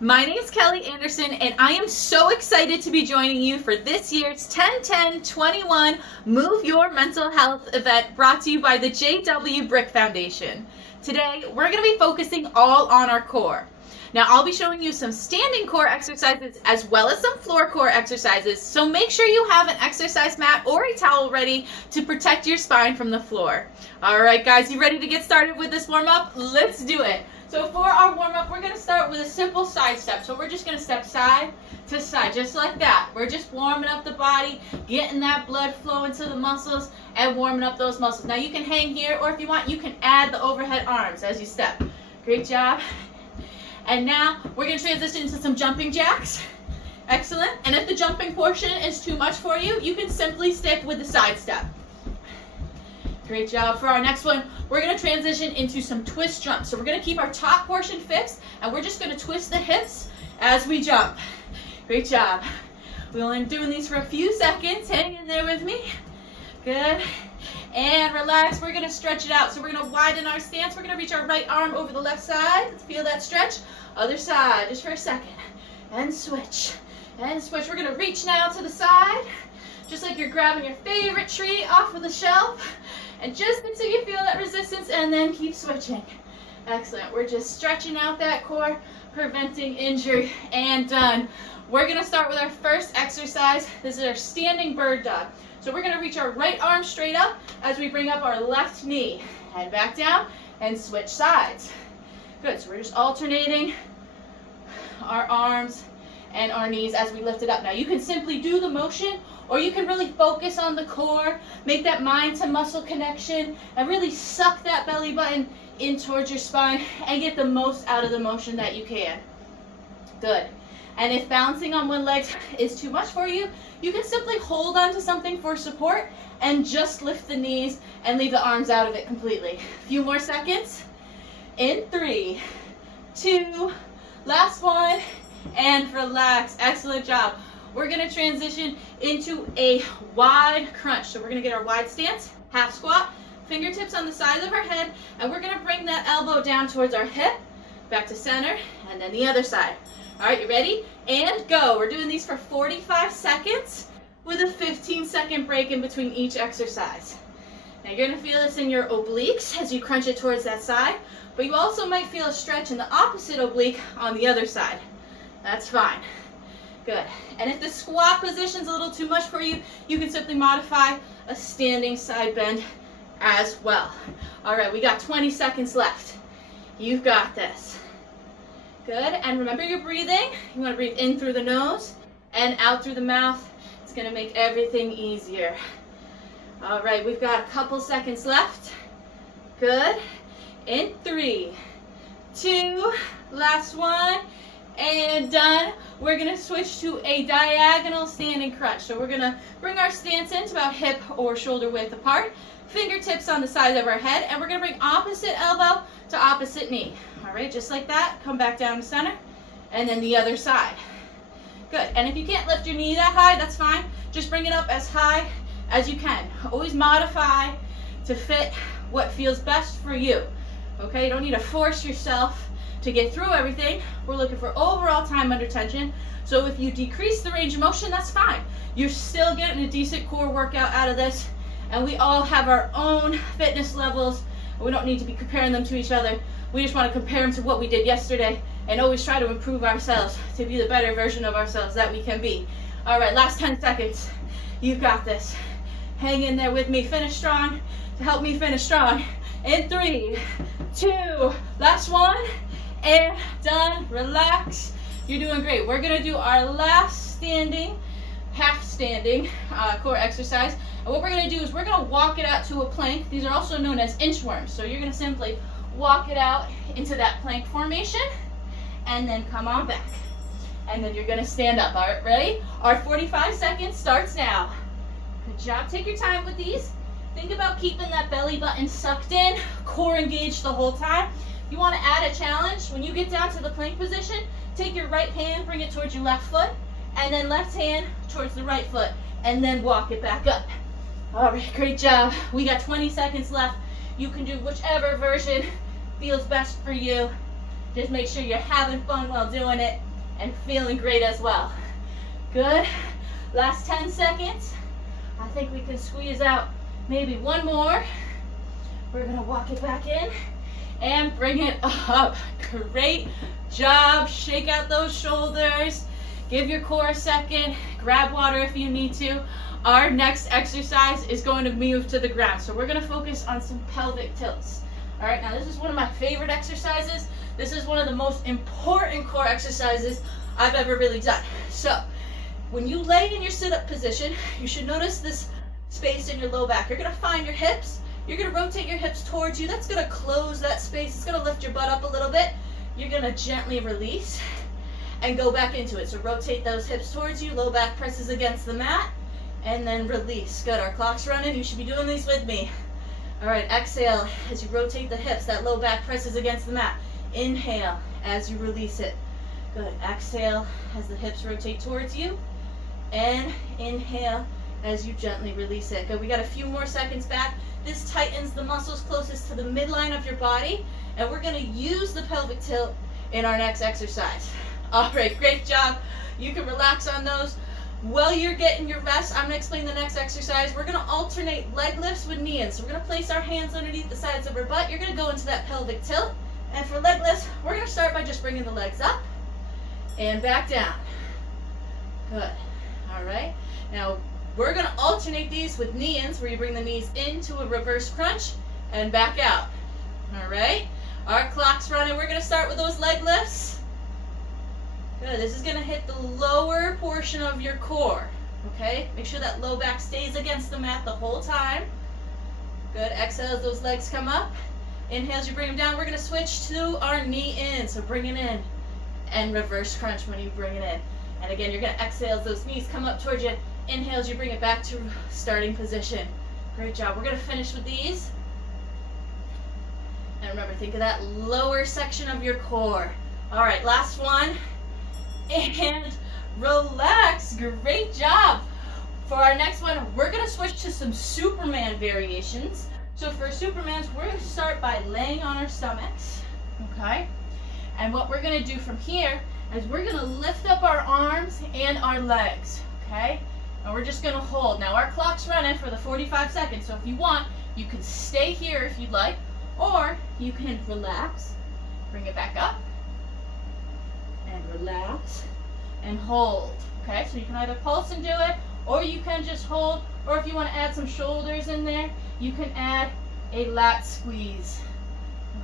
My name is Kelly Anderson, and I am so excited to be joining you for this year's 10-10-21 Move Your Mental Health event brought to you by the J.W. Brick Foundation. Today, we're going to be focusing all on our core. Now, I'll be showing you some standing core exercises as well as some floor core exercises, so make sure you have an exercise mat or a towel ready to protect your spine from the floor. All right, guys, you ready to get started with this warm-up? Let's do it. So for our warm-up, we're going to start with a simple side step. So we're just going to step side to side, just like that. We're just warming up the body, getting that blood flow into the muscles, and warming up those muscles. Now you can hang here, or if you want, you can add the overhead arms as you step. Great job. And now we're going to transition into some jumping jacks. Excellent. And if the jumping portion is too much for you, you can simply stick with the side step. Great job. For our next one, we're going to transition into some twist jumps. So we're going to keep our top portion fixed, and we're just going to twist the hips as we jump. Great job. We're only doing these for a few seconds. Hang in there with me. Good. And relax. We're going to stretch it out. So we're going to widen our stance. We're going to reach our right arm over the left side. Let's feel that stretch. Other side, just for a second. And switch. And switch. We're going to reach now to the side, just like you're grabbing your favorite treat off of the shelf. And just until you feel that resistance, and then keep switching. Excellent. We're just stretching out that core, preventing injury, and done. We're going to start with our first exercise. This is our standing bird dog. So we're going to reach our right arm straight up as we bring up our left knee. Head back down and switch sides. Good. So we're just alternating our arms and our knees as we lift it up. Now you can simply do the motion, or you can really focus on the core, make that mind to muscle connection, and really suck that belly button in towards your spine and get the most out of the motion that you can. Good. And if balancing on one leg is too much for you, you can simply hold on to something for support and just lift the knees and leave the arms out of it completely. A few more seconds. In 3, 2, last one, and relax. Excellent job. We're going to transition into a wide crunch. So we're going to get our wide stance, half squat, fingertips on the sides of our head, and we're going to bring that elbow down towards our hip, back to center, and then the other side. All right, you ready? And go. We're doing these for 45 seconds with a 15-second break in between each exercise. Now you're going to feel this in your obliques as you crunch it towards that side, but you also might feel a stretch in the opposite oblique on the other side. That's fine. Good. And if the squat position's a little too much for you, you can simply modify a standing side bend as well. All right, we got 20 seconds left. You've got this. Good. And remember your breathing. You want to breathe in through the nose and out through the mouth. It's going to make everything easier. All right, we've got a couple seconds left. Good. In 3, 2, last one, and done. We're going to switch to a diagonal standing crunch. So we're going to bring our stance in to about hip or shoulder width apart, fingertips on the sides of our head, and we're going to bring opposite elbow to opposite knee. All right, just like that. Come back down to center, and then the other side. Good. And if you can't lift your knee that high, that's fine. Just bring it up as high as you can. Always modify to fit what feels best for you. Okay, you don't need to force yourself to get through everything. We're looking for overall time under tension. So if you decrease the range of motion, that's fine. You're still getting a decent core workout out of this. And we all have our own fitness levels. We don't need to be comparing them to each other. We just want to compare them to what we did yesterday and always try to improve ourselves to be the better version of ourselves that we can be. All right, last 10 seconds. You've got this. Hang in there with me. Finish strong to help me finish strong. In 3, 2, last one. And done. Relax. You're doing great. We're going to do our last standing, half standing core exercise. And what we're going to do is we're going to walk it out to a plank. These are also known as inchworms. So you're going to simply walk it out into that plank formation and then come on back. And then you're going to stand up. All right, ready? Our 45 seconds starts now. Good job. Take your time with these. Think about keeping that belly button sucked in, core engaged the whole time. You want to add a challenge. When you get down to the plank position, take your right hand, bring it towards your left foot, and then left hand towards the right foot, and then walk it back up. All right, great job. We got 20 seconds left. You can do whichever version feels best for you. Just make sure you're having fun while doing it and feeling great as well. Good. Last 10 seconds. I think we can squeeze out maybe one more. We're gonna walk it back in and bring it up. Great job. Shake out those shoulders. Give your core a second. Grab water if you need to. Our next exercise is going to move to the ground. So we're gonna focus on some pelvic tilts. All right, now this is one of my favorite exercises. This is one of the most important core exercises I've ever really done. So when you lay in your sit-up position, you should notice this space in your low back. You're gonna find your hips. You're gonna rotate your hips towards you. That's gonna close that space. It's gonna lift your butt up a little bit. You're gonna gently release and go back into it. So rotate those hips towards you. Low back presses against the mat and then release. Good, our clock's running. You should be doing these with me. All right, exhale as you rotate the hips. That low back presses against the mat. Inhale as you release it. Good, exhale as the hips rotate towards you. And inhale as you gently release it. Good, we got a few more seconds back. This tightens the muscles closest to the midline of your body, and we're gonna use the pelvic tilt in our next exercise. All right, great job. You can relax on those. While you're getting your rest, I'm gonna explain the next exercise. We're gonna alternate leg lifts with knee-ins. So we're gonna place our hands underneath the sides of our butt. You're gonna go into that pelvic tilt. And for leg lifts, we're gonna start by just bringing the legs up and back down. Good, all right. Now, we're gonna alternate these with knee-ins, where you bring the knees into a reverse crunch and back out. All right, our clock's running. We're gonna start with those leg lifts. Good, this is gonna hit the lower portion of your core, okay? Make sure that low back stays against the mat the whole time. Good, exhale as those legs come up. Inhale as you bring them down. We're gonna switch to our knee-in, so bring it in and reverse crunch when you bring it in. And again, you're gonna exhale as those knees come up towards you. Inhale as you bring it back to starting position. Great job. We're gonna finish with these. And remember, think of that lower section of your core. All right, last one. And relax. Great job. For our next one, we're gonna switch to some Superman variations. So for Supermans, we're gonna start by laying on our stomachs, okay? And what we're gonna do from here is we're gonna lift up our arms and our legs, okay? And we're just gonna hold. Now our clock's running for the 45 seconds, so if you want, you can stay here if you'd like, or you can relax, bring it back up, and relax, and hold, okay? So you can either pulse and do it, or you can just hold, or if you wanna add some shoulders in there, you can add a lat squeeze,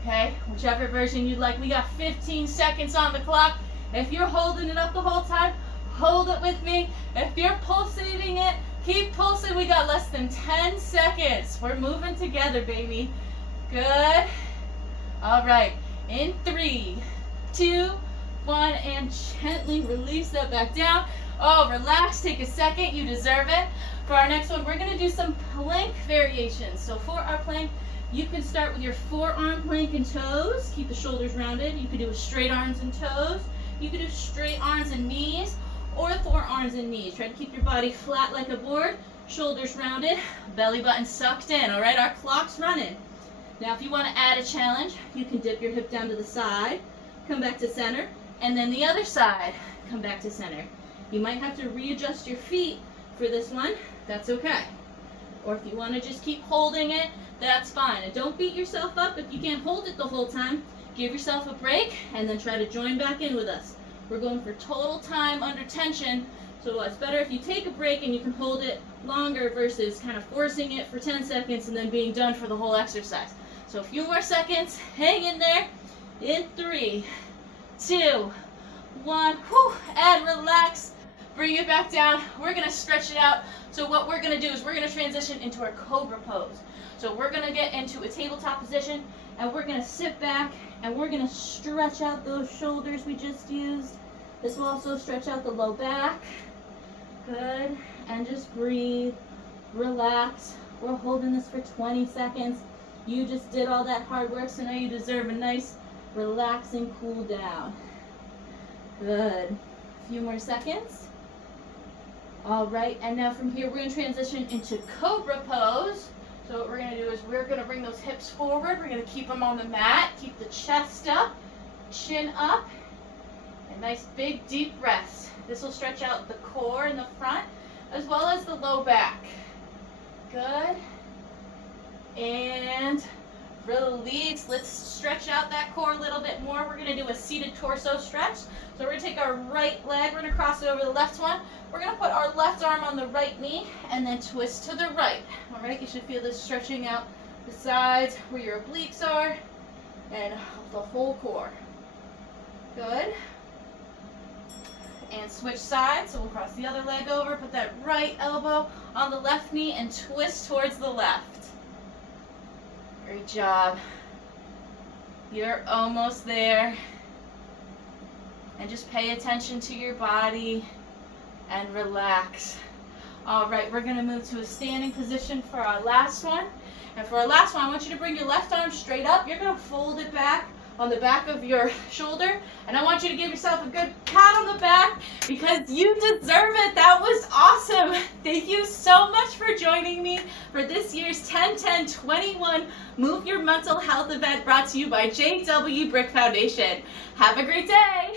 okay? Whichever version you'd like. We got 15 seconds on the clock. If you're holding it up the whole time, hold it with me. If you're pulsating it, keep pulsing. We got less than 10 seconds. We're moving together, baby. Good. All right. In 3, 2, 1, and gently release that back down. Oh, relax. Take a second. You deserve it. For our next one, we're going to do some plank variations. So for our plank, you can start with your forearm plank and toes. Keep the shoulders rounded. You can do straight arms and toes. You can do straight arms and knees, or forearms and knees. Try to keep your body flat like a board, shoulders rounded, belly button sucked in. All right, our clock's running. Now, if you want to add a challenge, you can dip your hip down to the side, come back to center, and then the other side, come back to center. You might have to readjust your feet for this one. That's okay. Or if you want to just keep holding it, that's fine. And don't beat yourself up if you can't hold it the whole time. Give yourself a break and then try to join back in with us. We're going for total time under tension, so it's better if you take a break and you can hold it longer versus kind of forcing it for 10 seconds and then being done for the whole exercise. So a few more seconds. Hang in there. In 3, 2, 1. Whew, and relax. Bring it back down. We're going to stretch it out. So what we're going to do is we're going to transition into our cobra pose. So we're going to get into a tabletop position, and we're going to sit back, and we're going to stretch out those shoulders we just used. This will also stretch out the low back. Good. And just breathe. Relax. We're holding this for 20 seconds. You just did all that hard work, so now you deserve a nice, relaxing cool down. Good. A few more seconds. All right, and now from here, we're going to transition into cobra pose. So what we're going to do is we're going to bring those hips forward. We're going to keep them on the mat. Keep the chest up. chin up, and nice big deep breaths. This will stretch out the core in the front as well as the low back. Good. And release. Let's stretch out that core a little bit more. We're going to do a seated torso stretch. So we're going to take our right leg, we're going to cross it over the left one. We're going to put our left arm on the right knee and then twist to the right. All right, you should feel this stretching out the sides where your obliques are and the whole core. Good. And switch sides, so we'll cross the other leg over, put that right elbow on the left knee and twist towards the left. Great job. You're almost there. And just pay attention to your body and relax. All right, we're going to move to a standing position for our last one. And for our last one, I want you to bring your left arm straight up. You're going to fold it back on the back of your shoulder. And I want you to give yourself a good pat on the back because you deserve it. That was awesome. Thank you so much for joining me for this year's 10-10-21 Move Your Mental Health event brought to you by JW Brick Foundation. Have a great day.